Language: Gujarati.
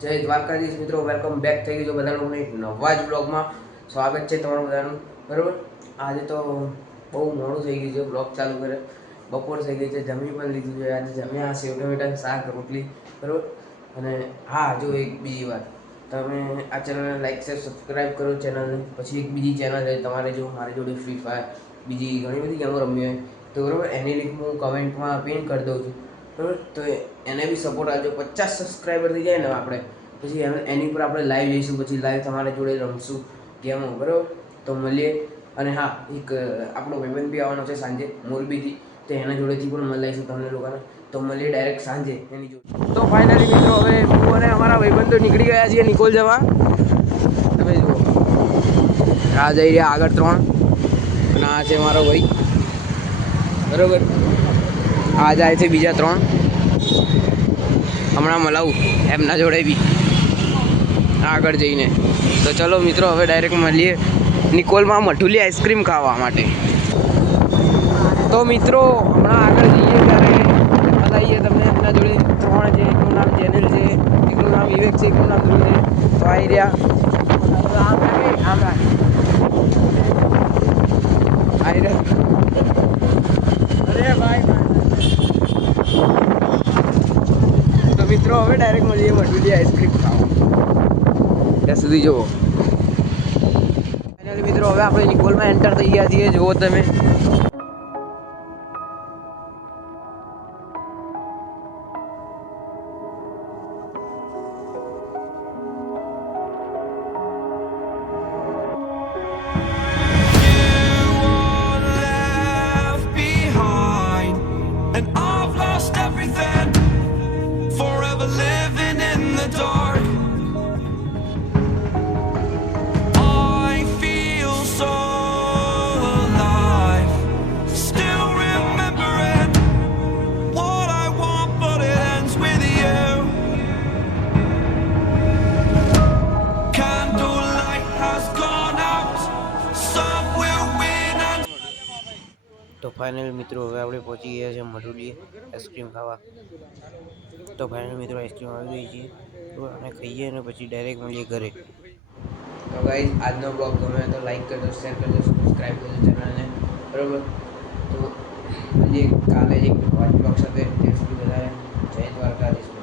જય દ્વારકાધીશ મિત્રો, વેલકમ બેક થઈ ગયું બધા લોકોને એક નવા જ બ્લોગમાં સ્વાગત છે તમારું બધાનું. બરાબર, આજે તો બહુ મોડું થઈ ગયું છે બ્લોગ ચાલુ કરે, બપોર થઈ ગઈ છે, જમી પણ લીધું છે. આજે જમ્યા સેવ ટમેટા શાક રોટલી. બરાબર, અને હા જો એક બીજી વાત, તમે આ ચેનલને લાઈક શેર સબસ્ક્રાઈબ કરો ચેનલને. પછી એક બીજી ચેનલ છે તમારે, જો મારી જોડે ફ્રી ફાયર બીજી ઘણી બધી ગેમો રમી હોય તો બરાબર, એની લિંક હું કમેન્ટમાં પિન કરી દઉં છું. બરાબર, તો એને બી સપોર્ટ આપજો. 50 સબસ્ક્રાઈબર થઈ જાય ને આપણે, પછી એની પર આપણે લાઈવ જઈશું, પછી લાઈવ તમારા જોડે રમશું ગેમો. બરાબર, તો મળીએ. અને હા, એક આપણો ભાઈબંધ બી આવવાનો છે સાંજે મોરબીથી, તો એના જોડેથી પણ મળાઈશું તમને લોકોને. તો મળીએ ડાયરેક્ટ સાંજે એની જોડે. તો ફાઇનલી મિત્રો, હવે હું અને અમારા ભાઈબંધો નીકળી ગયા છીએ નિકોલ જવા. તમે જુઓ, આ જઈ રહ્યા આગળ 3, અને આ છે મારો ભાઈ. બરાબર, આ જાય છે બીજા 3. હમણાં મળાવું એમના જોડે બી આગળ જઈને. તો ચલો મિત્રો, હવે ડાયરેક્ટ મળીએ નિકોલમાં મઠુલી આઈસ્ક્રીમ ખાવા માટે. તો મિત્રો, હમણાં આગળ જઈએ ત્યારે બતાવીએ તમને એમના જોડે 3 છે. એકનું નામ જેનિલ છે, એકનું નામ વિવેક છે, એકનું નામ ધ્રુવ છે. તો આવી રહ્યા આવી રહ્યા. અરે ભાઈ, તો મિત્રો હવે ડાયરેક્ટ મળીએ મઠુલી આઈસ્ક્રીમ ખાવા. ત્યાં સુધી જુઓ. ફાઇનલી મિત્રો, હવે આપણે નિકોલમાં એન્ટર થઈ ગયા છીએ. જુઓ તમે. And I've lost everything, forever living in the dark. I feel so alive, still remembering what I want, but it ends with you. Candlelight has gone out, some will win and તો ફાઇનલ મિત્રો, હવે આપણે પહોંચી ગયા છે મઠુલી આઈસ્ક્રીમ ખાવા. તો ફાઇનલ મિત્રો, આઈસ્ક્રીમ આવી ગઈ છે, તો અમે ખાઈએ અને પછી ડાયરેક્ટ મળીએ ઘરે. તો ગાઈઝ, આજનો બ્લોગ ગમે તો લાઈક કરજો, શેર કરજો, સબસ્ક્રાઈબ કરજો ચેનલને. બરાબર, તો મળીએ કાલે એક નવા બ્લોગ સાથે. ત્યાં સુધી બધાને જય દ્વારકાધીશ.